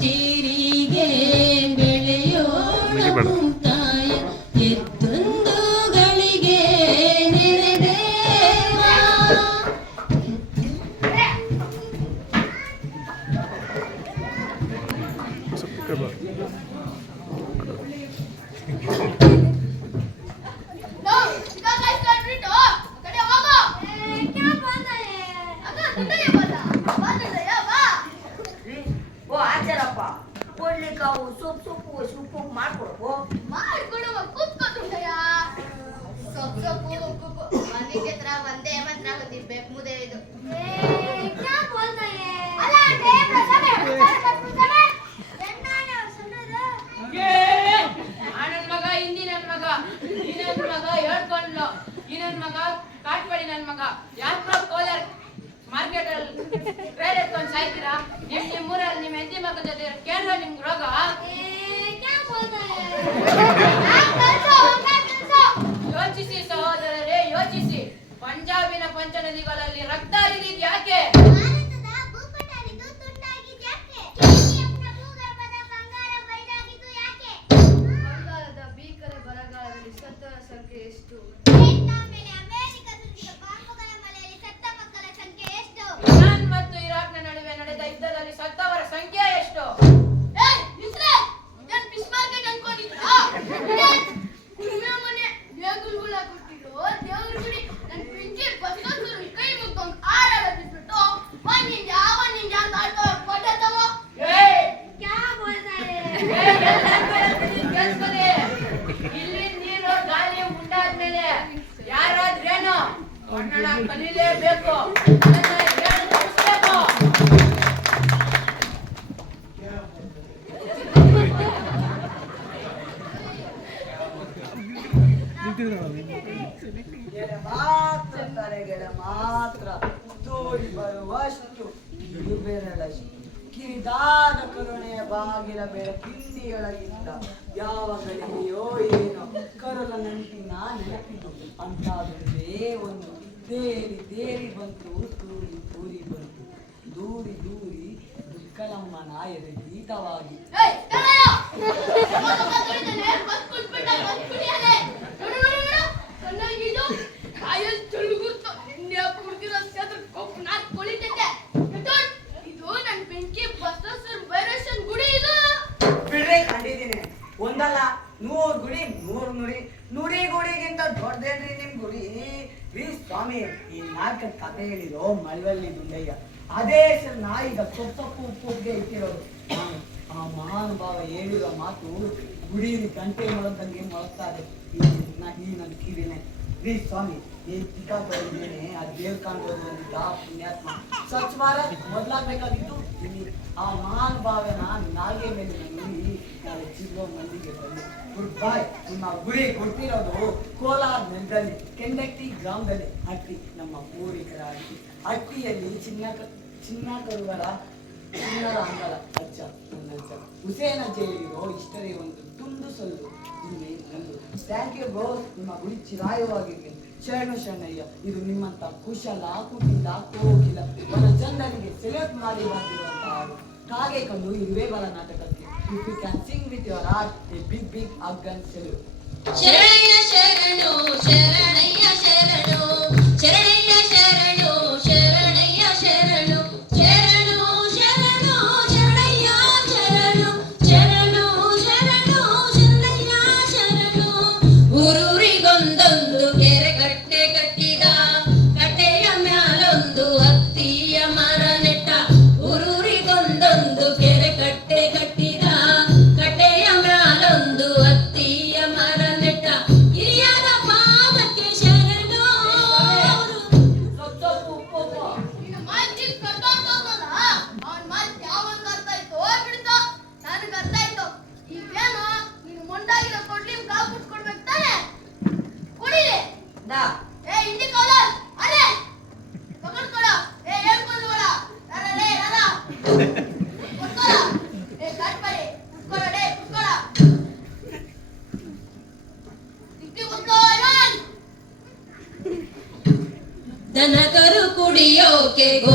ಜೀರಿಗೆ ಬೆಳೆಯೋಣ ಮುಕ್ತಾಯ ಎತ್ತೊಂದು ಗಳಿಗೆ ನೆನೆದೇವ ಸೊಪ್ಪು ಮಾಡ್ಕೊಡೋ ಕೂತ್ಕೊತುಂಟಯ್ಯ ಸೊಪ್ಪು ಮನೆಗೆ ಹತ್ರ ಒಂದೇ ಮಾತ್ರ ಬಂದಿರ್ಬೇಕು ಮುದೆ ಇದು ನನ್ ಮಗ ಹಿಂದಿ ನನ್ ಮಗ ಈ ನನ್ ಮಗ ಹೇಳ್ಕೊಂಡ್ಲು ಈ ನನ್ ಮಗ ಕಾಟ್ಪಡಿ ನನ್ ಮಗ ಯಾಕ್ರೋ ಕೋಲಾರ ಮಾರ್ಕೆಟ್ ಅಲ್ಲಿ ಟ್ರೇಡ್ ಎತ್ಕೊಂಡ್ ಸಾಯ್ತೀರಾ ನಿಮ್ ಊರಲ್ಲಿ ನಿಮ್ ಹೆಂಡತಿ ಮಗ ಜೊತೆ ಕೇಳ್ರ ನಿಮ್ಗೆ ರೋಗ ಯೋಚಿಸಿ ಸಹೋದರರೇ ಯೋಚಿಸಿ ಪಂಜಾಬಿನ ಪಂಚನದಿಗಳಲ್ಲಿ ರಕ್ತ ಹರಿದಿದ್ ಯಾಕೆ ಬಂಗಾಳದ ಭೀಕರ ಬರಗಾಲದಲ್ಲಿ ಸತ್ತವರ ಸಂಖ್ಯೆ ಎಷ್ಟು ಇರಾನ್ ಮತ್ತು ಇರಾಕ್ನ ನಡುವೆ ನಡೆದ ಯುದ್ಧದಲ್ಲಿ ಸತ್ತವರ ಸಂಖ್ಯೆ ಎಷ್ಟು ಇಲ್ಲಿ ನೀರು ಗಾಳಿ ಉಂಟಾದ್ಮೇಲೆ ಯಾರಾದ್ರೇನು ಕನ್ನಡ ಕಲೀಲೇಬೇಕು ಮಾತ್ರ ತಲೆಗೆಡ ಮಾತ್ರ ತೋರಿ ಬರುವಷ್ಟು ಬೆರಳಷ್ಟು ಕಿರಿದಾದ ಕರುಣೆಯ ಬಾಗಿಲ ಬೆಳಕಿಂಡಿಯೊಳಗಿಂದ ಯಾವ ಗಳಿಗೆಯೋ ಏನೋ ಕರುಳ ನಂಟಿನ ನೆನಪಿದು ಅಂತಾದುದೇ ಒಂದು ತೇರಿ ತೇರಿ ಬಂತು ತೂರಿ ತೂರಿ ಬಂತು ದೂರಿ ದೂರಿ ದುಃಖಲಮ್ಮನ ಎದೆ ಗೀತವಾಗಿ ಕಂಡಿದ್ದೀನಿ ಒಂದಲ್ಲ 100 ಗುಡಿ 100 ನುಡಿ ಗುಡಿಗಿಂತ ದೊಡ್ಡದೇನ್ರಿ ನಿಮ್ ಗುಡಿ ರೀ ಸ್ವಾಮಿ ಈ ನಾಟಕದ ಕಥೆ ಹೇಳಿರೋ ಮಳವಳ್ಳಿ ದುಂಡಯ್ಯ ಅದೇ ಹೆಸರನ್ನ ಈಗ ಸೊಪ್ಪು ಉಪ್ಪುಗೆ ಇಟ್ಟಿರೋದು ಆ ಮಹಾನುಭಾವ ಹೇಳಿರೋ ಮಾತು ಗುಡಿಯಲ್ಲಿ ಗಂಟೆ ಮೊಳದಂಗೆ ಮೊಳಗ್ತಾರೆ ಈ ನನ್ನ ಕಿವಿನೇ ರೀ ಸ್ವಾಮಿ ಈ ಟಿಕಾ ಬರೆದಿದ್ದೇನೆ ಆ ದೇವ್ ಕಾಣ್ಬೋದು ಅಂತ ಪುಣ್ಯಾತ್ಮ ಸ್ವಚ್ಛ ಭಾರತ್ ಮೊದಲಾಗಬೇಕಾಗಿತ್ತು ಆ ಮಹಾನುಭಾವನ ನಾಲ್ಗೆ ಮೇಲೆ ನುಡಿ ನಾಳೆ ಚಿಗುವ ಮಂದಿಗೆ ಬನ್ನಿ ಗುಡ್ ಬಾಯ್ ನಿಮ್ಮ ಗುರಿ ಕೊಡ್ತಿರೋದು ಕೋಲಾರ ನೆಲದಲ್ಲಿ ಕೆಂಡಟ್ಟಿ ಗ್ರಾಮದಲ್ಲಿ ಹಟ್ಟಿ ನಮ್ಮ ಪೂರ್ವಿಕರ ಹಟ್ಟಿಯಲ್ಲಿ ಚಿನ್ನ ಕರುವರ ಚಿನ್ನರ ಅಂಗಲ ಅಜ್ಜ ನನ್ನ ಅಜ್ಜ ಹುಸೇನ ಜೈಲಿರೋ ಇಷ್ಟರೇ ಒಂದು ತುಂಡು ಸೊಲ್ಲು ಇಲ್ಲಿ ನಂದು ಥ್ಯಾಂಕ್ ಯು ಬ್ರೋ ನಿಮ್ಮ ಗುರಿ ಚಿರಾಯವಾಗಿರ್ಲಿ ಶರಣಯ್ಯ ಇದು ನಿಮ್ಮಂತ ಕುಶಲ ಕುಟಿಲ ಕೋಗಿಲ మన ಜನರಿಗೆ ಸೆಲೆಕ್ಟ್ ಮಾಡಿ ಬಂದಿರುವಂತ ಹಾಡು ಕಾಗೆ ಕಂಡು ಇರುವೆ ಬಲ ನಾಟಕಕ್ಕೆ if you can sing with your heart a big ಅಫ್ಘಾನ್ ಸೆಲ್ಯೂಟ್ ಶರಣಯ್ಯ ಶರಣು ಶರಣಯ್ಯ ಶರಣು ಶರಣಯ್ಯ ಶರಣು ಶರಣಯ್ಯ ಶರಣು ಶರಣು ಶರಣು ಶರಣಯ್ಯ ಶರಣು ಶರಣು ಶರಣು ಶರಣಯ್ಯ ಶರಣು ಊರೂರಿಗೊಂದೊಂದು ಕೆರೆ ಕಟ್ಟೆ ಕಟ್ಟಿದ ಕಟ್ಟೆಯ ಮ್ಯಾಲೊಂದು ಹತ್ತಿಯ ಮರ ನೆಟ್ಟ ಊರೂರಿಗೊಂದೊಂದು ಕೆರೆ ಕಟ್ಟೆ ಕಟ್ಟಿದ ಕಟ್ಟೆಯ ಮ್ಯಾಲೊಂದು ಹತ್ತಿಯ ಮರ ನೆಟ್ಟ ಹಿರಿಯರ ಪಾದಕ್ಕೆ ಶರಣು ದನಕರು ಕುಡಿಯೋಕೆ ಗೋ